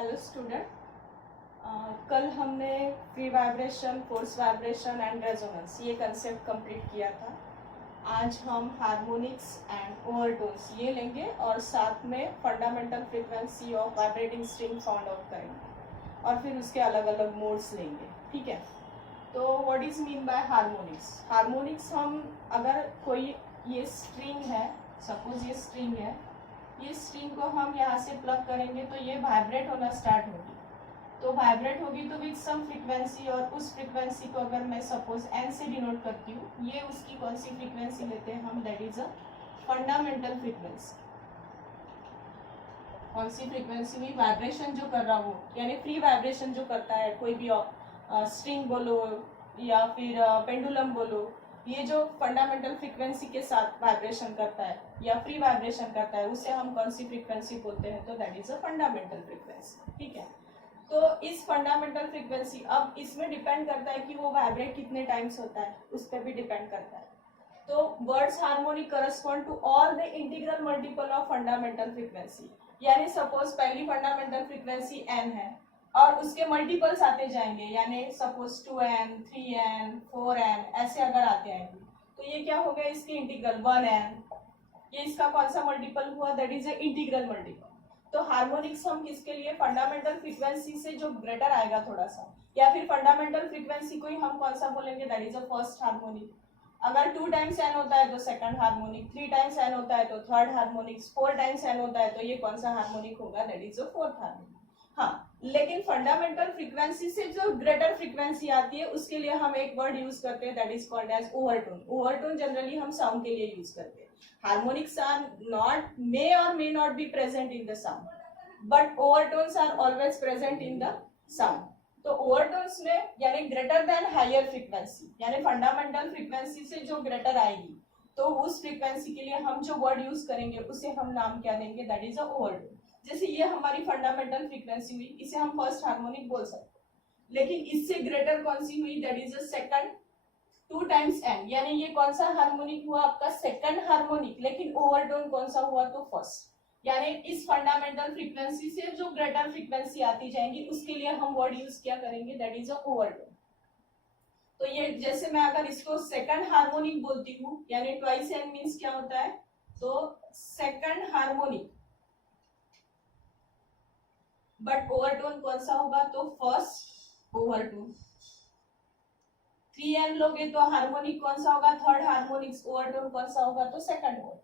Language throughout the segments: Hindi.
हेलो स्टूडेंट, कल हमने free vibration, force vibration and resonance ये कंसेप्ट कंप्लीट किया था। आज हम हार्मोनिक्स एंड ओवरटोन्स ये लेंगे और साथ में fundamental frequency of vibrating string found out करेंगे और फिर उसके अलग अलग मोड्स लेंगे। ठीक है, तो what is mean by harmonics? Harmonics हम अगर कोई ये स्ट्रिंग है, सपोज ये स्ट्रिंग है, ये स्ट्रिंग को हम यहाँ से प्लग करेंगे तो ये वाइब्रेट होना स्टार्ट होगी। तो वाइब्रेट होगी तो विद सम फ्रीक्वेंसी, और उस फ्रीक्वेंसी को अगर मैं सपोज एन से डिनोट करती हूँ, ये उसकी कौन सी फ्रीक्वेंसी लेते हैं हम? That is a fundamental frequency. कौन सी फ्रीक्वेंसी हुई? वाइब्रेशन जो कर रहा वो, यानी फ्री वाइब्रेशन जो करता है, कोई भी स्ट्रिंग बोलो या फिर पेंडुलम बोलो, ये जो फंडामेंटल फ्रीक्वेंसी के साथ वाइब्रेशन करता है या फ्री वाइब्रेशन करता है, उसे हम कौन सी फ्रीक्वेंसी बोलते हैं? तो that is a fundamental frequency. ठीक है, तो इस फंडामेंटल फ्रीक्वेंसी, अब इसमें डिपेंड करता है कि वो वाइब्रेट कितने टाइम्स होता है, उस पर भी डिपेंड करता है। तो words harmonic correspond to all the integral multiple of fundamental frequency. यानी सपोज पहली फंडामेंटल फ्रीक्वेंसी n है और उसके मल्टीपल्स आते जाएंगे, यानी सपोज 2n, 3n, 4n ऐसे अगर आते आएंगे, तो ये क्या हो गया? इसके इंटीग्रल 1n, ये इसका कौन सा मल्टीपल हुआ? That is a integral multiple. तो हार्मोनिक्स हम किसके लिए? फंडामेंटल फ्रीक्वेंसी से जो ग्रेटर आएगा थोड़ा सा, या फिर फंडामेंटल फ्रीक्वेंसी को ही हम कौन सा बोलेंगे? That is a first harmonic. अगर 2 टाइम्स n होता है तो सेकंड हार्मोनिक, 3 टाइम्स n होता है तो थर्ड हार्मोनिक, 4 टाइम्स n होता है तो ये कौन सा हार्मोनिक होगा? That is a fourth harmonic. हाँ, लेकिन फंडामेंटल फ्रीक्वेंसी से जो ग्रेटर फ्रीक्वेंसी आती है उसके लिए हम एक वर्ड यूज करते हैं, that is called as overtone. Overtone generally हम साउंड के लिए यूज करते हैं। हार्मोनिक्स आर नॉट, मे और may not be present in the sound, but overtones are always present in the sound. तो ओवरटोन्स में यानी ग्रेटर देन हायर फ्रीक्वेंसी, यानी फंडामेंटल फ्रीक्वेंसी से जो ग्रेटर आएगी, तो उस फ्रीक्वेंसी के लिए हम जो वर्ड यूज करेंगे उसे हम नाम क्या देंगे? That is a overtone. जैसे ये हमारी फंडामेंटल फ्रीक्वेंसी हुई, इसे हम फर्स्ट हार्मोनिक बोल सकते हैं, लेकिन इससे ग्रेटर कौन सी हुई? That is a second 2 times n, यानी ये कौन सा हार्मोनिक हुआ? आपका सेकंड हार्मोनिक, लेकिन ओवरटोन कौन सा हुआ? तो फर्स्ट। यानी इस फंडामेंटल फ्रीक्वेंसी से जो ग्रेटर फ्रीक्वेंसी आती जाएंगी उसके लिए हम वर्ड यूज क्या करेंगे? That is a overtone. तो ये जैसे मैं अगर इसको सेकंड हार्मोनिक बोलती हूँ, यानी ट्वाइस n मींस क्या होता है? तो सेकंड हार्मोनिक, बट ओवरटोन कौन सा होगा? तो फर्स्ट ओवरटोन। 3n लोगे तो हार्मोनिक कौन सा होगा? Third harmonic. ओवरटोन कौन सा होगा? तो सेकंड ओवरटोन।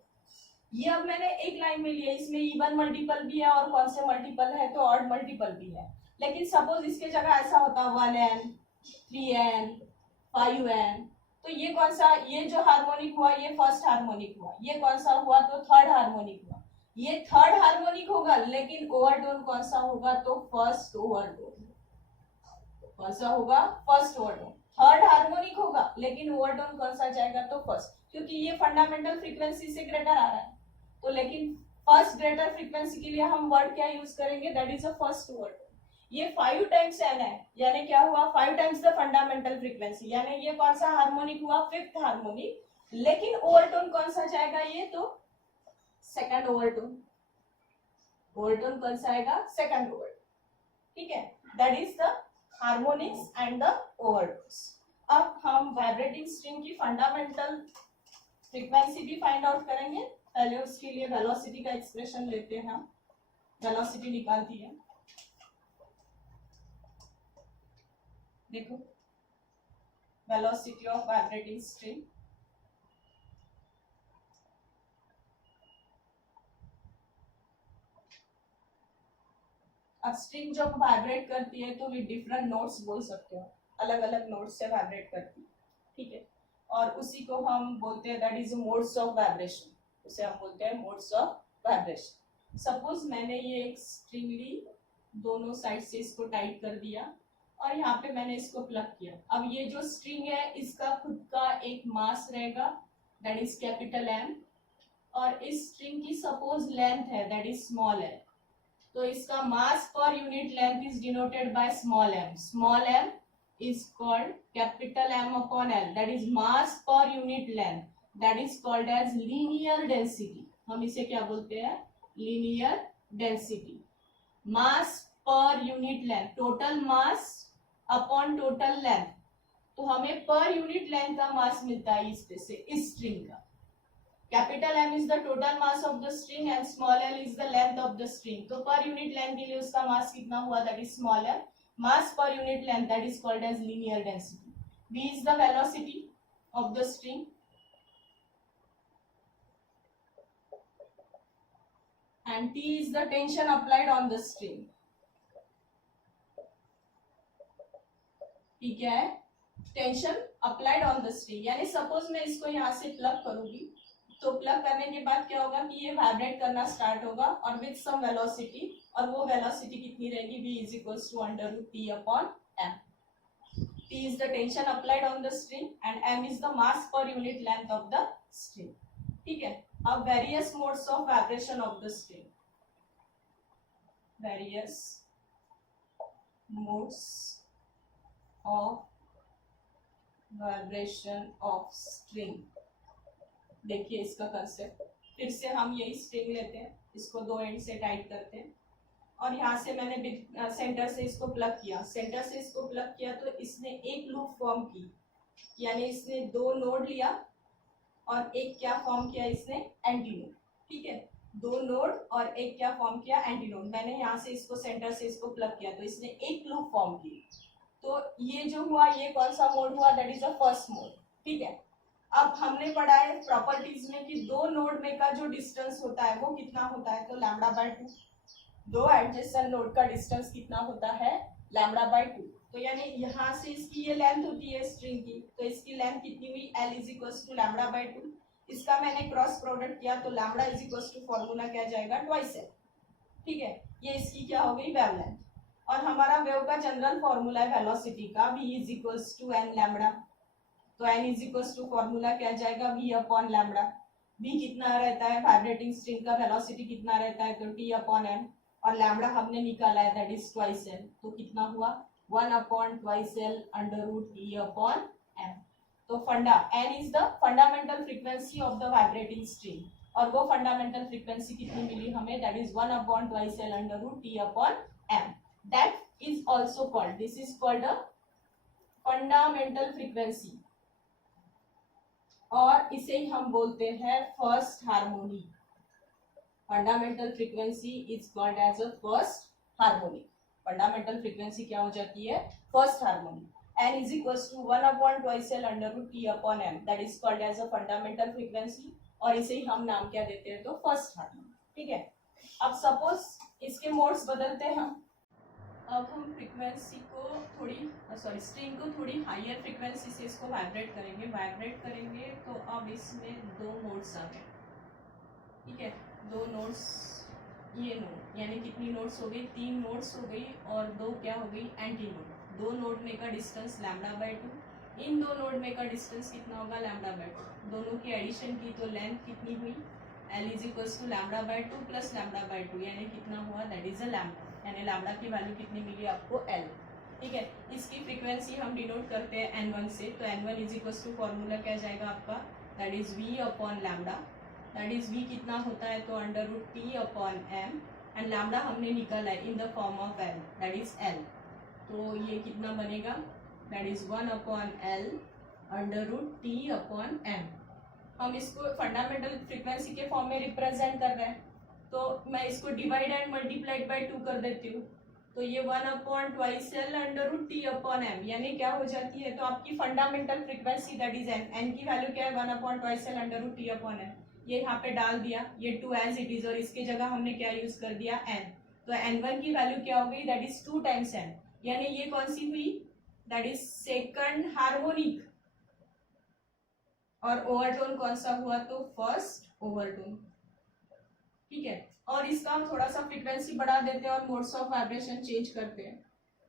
ये अब मैंने एक लाइन में लिया, इसमें इवन मल्टीपल भी है और कौन से मल्टीपल है? तो ऑड मल्टीपल भी है। लेकिन सपोज इसके जगह ऐसा होता 1n, 3n, 5n, तो ये कौन सा? ये जो हार्मोनिक हुआ ये फर्स्ट हार्मोनिक हुआ, ये कौन सा हुआ? तो थर्ड हार्मोनिक हुआ। ये थर्ड हार्मोनिक होगा, लेकिन ओवरटोन कौन सा होगा? तो फर्स्ट ओवरटोन। कौन सा होगा? First overtone. थर्ड हार्मोनिक होगा, लेकिन ओवरटोन कौन सा जाएगा? तो फर्स्ट, क्योंकि ये फंडामेंटल फ्रीक्वेंसी से ग्रेटर आ रहा है। तो लेकिन फर्स्ट ग्रेटर फ्रीक्वेंसी के लिए हम वर्ड क्या यूज करेंगे? That is a first overtone. ये 5 टाइम्स n है, यानी क्या हुआ? 5 टाइम्स द फंडामेंटल फ्रीक्वेंसी, यानी ये कौन सा हार्मोनिक हुआ? फिफ्थ हार्मोनिक, लेकिन ओवरटोन कौन सा जाएगा? ये तो सेकंड ओवरटोन। ओवरटोन कौन सा आएगा? Second overtone. ठीक है, that is the harmonics and the overtones. अब हम वाइब्रेटिंग स्ट्रिंग की फंडामेंटल फ्रीक्वेंसी भी फाइंड आउट करेंगे। पहले उसके लिए वेलोसिटी का एक्सप्रेशन लेते हैं हम। वेलोसिटी निकालती है, देखो, वेलोसिटी ऑफ वाइब्रेटिंग स्ट्रिंग। अब स्ट्रिंग जब वाइब्रेट करती है तो वी डिफरेंट नोट्स बोल सकते हो, अलग अलग नोट्स से वाइब्रेट करती है। ठीक है, और उसी को हम बोलते हैं that is modes of vibration, उसे हम बोलते हैं मोड्स ऑफ वाइब्रेशन। सपोज मैंने ये एक स्ट्रिंग ली, दोनों साइड से इसको टाइट कर दिया और यहाँ पे मैंने इसको प्लग किया। अब ये जो स्ट्रिंग है इसका खुद का एक मास रहेगा, दैट इज कैपिटल M, और इस स्ट्रिंग की सपोज लेंथ है, दैट इज स्मॉल m, तो इसका mass per unit length is denoted by small m. Small m is called capital M upon L, that is mass per unit length, that is called as linear density. हम इसे क्या बोलते हैं? linear density. mass पर unit length, total mass upon total length, तो हमें पर यूनिट लेंथ का मास मिलता है इस स्ट्रिंग का। Capital M is the total mass of the string and small l is the length of the string. तो पर यूनिट लेंथ के लिए उसका मास कितना हुआ, that is small l, mass per unit length that is called as linear density. v is the velocity of the string and T is the tension applied on the string। ठीक है, tension applied on the string, यानी सपोज मैं इसको यहाँ से प्लग करूंगी, तो प्लग करने के बाद क्या होगा कि ये वाइब्रेट करना स्टार्ट होगा और विद सम वेलोसिटी, और वो वेलोसिटी कितनी रहेगी, v is equals to under root T upon m। T is the tension applied on the string and m is the mass per unit length of the string। ठीक है, अब various modes of vibration of the string, various modes of vibration of string. देखिए इसका कंसेप्ट, फिर से हम यही स्ट्रिंग लेते हैं, इसको दो एंड से टाइट करते हैं और यहाँ से मैंने सेंटर से इसको प्लग किया, सेंटर से इसको प्लग किया तो इसने एक लूप फॉर्म की, यानी इसने दो नोड लिया और एक क्या फॉर्म किया इसने, एंटी नोड। ठीक है, दो नोड और एक क्या फॉर्म किया, एंटी नोड। मैंने यहाँ से इसको सेंटर से इसको प्लग किया तो इसने एक लूप फॉर्म की, तो ये जो हुआ ये कौन सा मोड हुआ, that is the first mode. ठीक है, अब हमने पढ़ा है प्रॉपर्टीज में कि दो नोड में का जो डिस्टेंस होता है वो कितना होता है, तो लैम्डा बाय 2। दो एडजेसेंट नोड का डिस्टेंस कितना होता है, लैम्डा बाय 2। तो यानी यहाँ से इसकी ये लेंथ होती है स्ट्रिंग की, तो इसकी लेंथ कितनी हुई, l is equals to lambda by 2। इसका मैंने क्रॉस प्रोडक्ट किया तो lambda is equals to formula क्या जाएगा, ट्वाइस l। ठीक है, ये इसकी क्या हो गई, वेव लेंथ। और हमारा वेव का जनरल फॉर्मूला है वेलोसिटी का, v is equals to n lambda, तो n is equals to formula क्या जाएगा, v अपॉन लैम्डा। v कितना रहता है, वाइब्रेटिंग स्ट्रिंग का वेलोसिटी कितना रहता है, तो t अपॉन m, और लैम्डा हमने निकाला है दैट इज ट्वाइस l, तो कितना हुआ 1 upon twice l under root t upon m। तो फंडा n is the fundamental frequency of the vibrating string, और वो फंडामेंटल फ्रीक्वेंसी कितनी मिली हमें, that is 1 upon twice l under root t upon m। That is also called, this is called a fundamental frequency, और इसे ही हम बोलते हैं first harmonic. Fundamental frequency is called as a first harmonic. Fundamental frequency क्या हो जाती है, first harmonic. n is equals to 1 upon twice l under root t upon m, that is called as a fundamental frequency, और इसे ही हम नाम क्या देते हैं, तो फर्स्ट हार्मोनिक। ठीक है, अब सपोज इसके मोड्स बदलते हैं हम, अब हम फ्रीक्वेंसी को थोड़ी स्ट्रिंग को थोड़ी हायर फ्रीक्वेंसी से इसको वाइब्रेट करेंगे तो अब इसमें दो मोड्स आ गए। ठीक है, दो नोड्स, ये नोड यानी कितनी नोड्स हो गई, 3 नोड्स हो गई, और दो क्या हो गई, एंटी नोड। दो नोड में का डिस्टेंस लैम्डा बाय 2, इन दो नोड में का डिस्टेंस कितना होगा, लैम्डा बाय 2। दोनों की एडिशन की तो लेंथ कितनी हुई, l is equals to lambda by 2 plus lambda by 2, यानी कितना हुआ, दैट इज अ लैम्डा, यानी लैम्डा की वैल्यू कितनी मिली आपको, l। ठीक है, इसकी फ्रीक्वेंसी हम डिनोट करते हैं n1 से, तो n1 is equals to formula क्या जाएगा आपका, that is v upon lambda, that is v कितना होता है, तो under root t upon m, and lambda हमने निकाला है in the form of l, that is l। तो ये कितना बनेगा, that is 1 upon l under root t upon m। हम इसको फंडामेंटल फ्रीक्वेंसी के फॉर्म में रिप्रेजेंट कर रहे हैं, तो मैं इसको डिवाइड एंड मल्टीप्लाइड बाय 2 कर देती हूँ, तो ये 1 upon twice l under root t upon m, यानी क्या हो जाती है, तो आपकी fundamental frequency that is n की वैल्यू क्या है, 1 upon twice l under root t upon m। ये यहाँ पे डाल दिया, ये 2 एज इट इज, और इसके जगह हमने क्या यूज कर दिया, n। तो n1 की वैल्यू क्या हो गई, दैट इज 2 टाइम्स n, यानी ये कौन सी हुई, दैट इज सेकंड हार्मोनिक, और ओवरटोन कौन सा हुआ, तो फर्स्ट ओवरटोन। ठीक है, और इसका हम थोड़ा सा फ्रीक्वेंसी बढ़ा देते हैं और मोड्स ऑफ वाइब्रेशन चेंज करते हैं।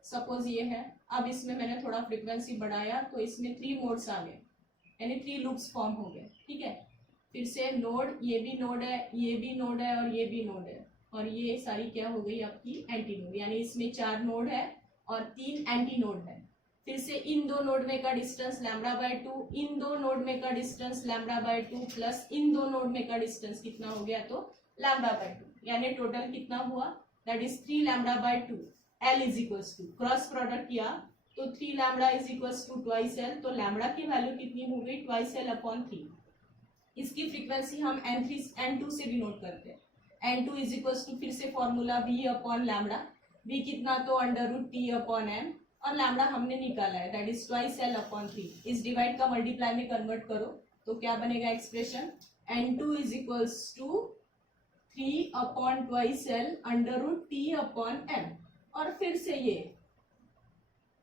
सपोज ये है, अब इसमें मैंने थोड़ा फ्रीक्वेंसी बढ़ाया तो इसमें 3 मोड्स आ गए, यानी 3 लूप्स फॉर्म हो गए। ठीक है, फिर से नोड, ये भी नोड है, ये भी नोड है, और ये भी नोड है, और ये सारी क्या हो गई आपकी एंटी नोड, यानी इसमें 4 नोड है और 3 एंटी नोड है। फिर से इन दो नोड में का डिस्टेंस लैम्डा बाय 2, इन दो नोड में का डिस्टेंस लैम्डा बाय 2 प्लस इन दो नोड में का डिस्टेंस कितना हो गया, तो लैम्डा बाय 2, यानी टोटल कितना हुआ, that is 3 lambda by 2। L is equals to, cross product किया तो 3 lambda is equals to twice L, तो लैम्डा की वैल्यू कितनी हो गई, ट्वाइस एल अपॉन 3। इसकी फ्रीक्वेंसी हम n2 से डिनोट करते हैं। n2 इज इक्वल्स टू, फिर से formula v upon lambda, v कितना तो under root T upon M, और लैम्डा हमने निकाला है that is twice L upon 3। इस डिवाइड का मल्टीप्लाई में कन्वर्ट करो तो क्या बनेगा expression, n2 is equals to 3 upon twice L under root T upon M, और फिर से ये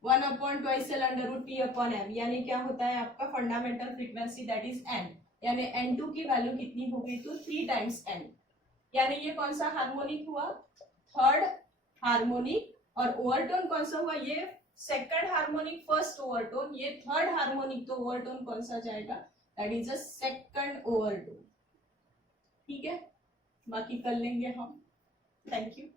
1 upon twice L under root T upon M, यानी क्या होता है आपका fundamental frequency that is n, यानी n2 की वैल्यू कितनी हो गई, तो 3 टाइम्स n, यानी ये कौन सा हार्मोनिक हुआ, थर्ड हार्मोनिक, और ओवरटोन कौन सा हुआ, ये सेकंड हार्मोनिक, फर्स्ट ओवरटोन, ये थर्ड हार्मोनिक, तो ओवरटोन कौन सा जाएगा, that is a second overtone. ठीक है, बाकी कर लेंगे हम। Thank you.